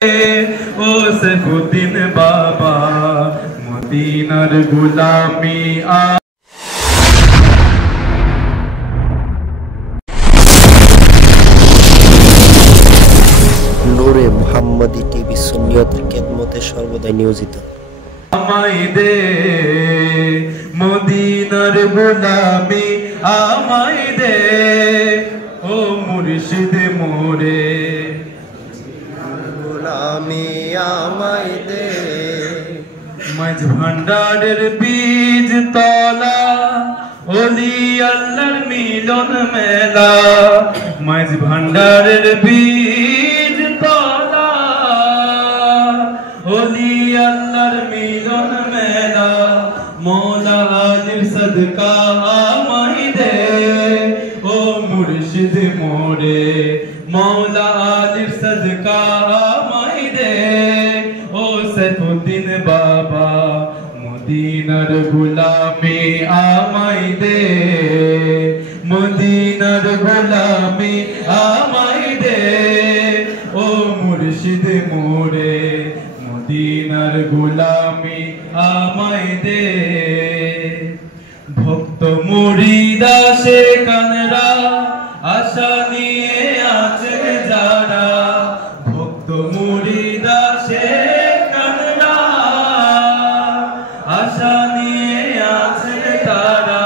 ও সৈফুদ্দিন বাবা মদিনার গোলামি নূরে মুহাম্মদী টিভি সুন্নিয়তের খেদমতে সর্বদাই নিয়োজিত। আমায় দে মদিনার গোলামি আমায় দে ও মুর্শিদ মোরে গোলামি আমায় দে। মাঝ ভান্ডারের বীজ তলা ওলি আল্লাহর মিলন মেলা মাঝ ভান্ডারের বীজ তলা ওলি আল্লাহর মিলন মেলা মৌলা আলীর সদকা আমায় দে ও মুর্শিদ মোরে মৌলা আলীর সদকা আমায় দে ও সৈফুদ্দিন বাবা মদিনার গোলামি আমায় দে মদিনার গোলামি আমায় দে ও মুর্শিদ মোরে মদিনার গোলামি আমায় দে। ভক্ত মুরিদা শেখানরা আশা নিয়ে আছে যারা ভক্ত মুরিদা শেখানরা আশা নিয়ে আছে তারা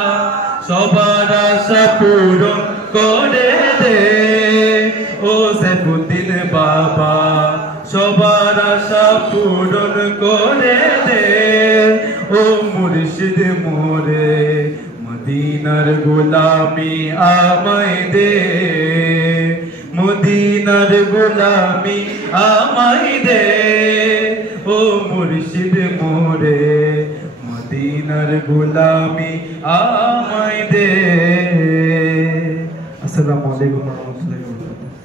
সবার আশা পূরণ করে দে ও সৈফুদ্দিন বাবা সবার আশা পূরণ করে দে ও মুর্শিদ মোরে মদিনার গোলামি আমায় দে মদিনার গোলামি আমায় দে ও মুর্শিদ মোরে মদিনার গোলামি আমায় দে। আসসালামু আলাইকুম ওয়া রাহমাতুল্লাহি ওয়া বারাকাতুহু।